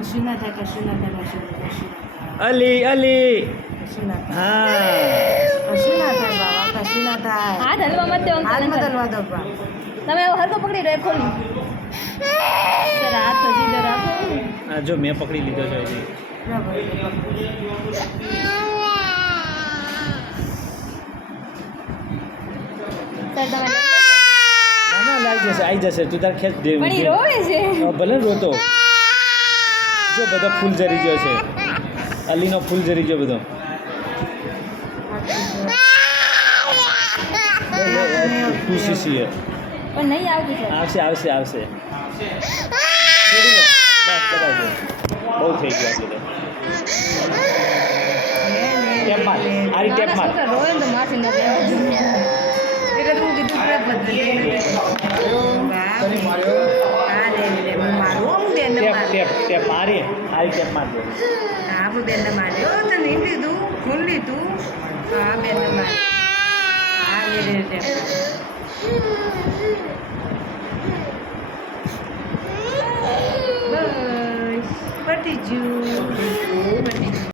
કશું ના થાય કશું ના થાય કશું ના થાય અલી અલી કશું ના થાય હા કશું ના થાય બાબા કશું ના થાય હાથ હલવા મત દો હાથમાં દલવા દો બા તમે હરકો પકડી રહ્યો ખોલી સર હાથ તો સીધો રાખો આ જો મેં પકડી લીધો છે હજી સર તમે ના ના લાગી જશે આવી જશે તું તાર ખેંચ દે પણ ઈ રોવે છે ભલે ને રોતો જો બધો ફૂલ જરી ગયો છે અલીનો ફૂલ જરી ગયો બધો 2cc છે પણ નહીં આવતું સર આવશે આવશે આવશે છોડી દે. બસ બરાબર બહુ થઈ ગયું ટેપ માર આ રીતે ટેપ માર છોકરા રોવે ને તો માથે ન દે એટલે તું કીધું કે બદલી હા લે લે હું મારું હું બેન ટેપ મારું ટેપ ટેપ મારી આ રીતે ટેપ માર દે હા હું બેન માર્યો તને નહીં લીધું ફૂલ લીધું હા બેન માર્યો હા લે લે લે બસ પટી ગયું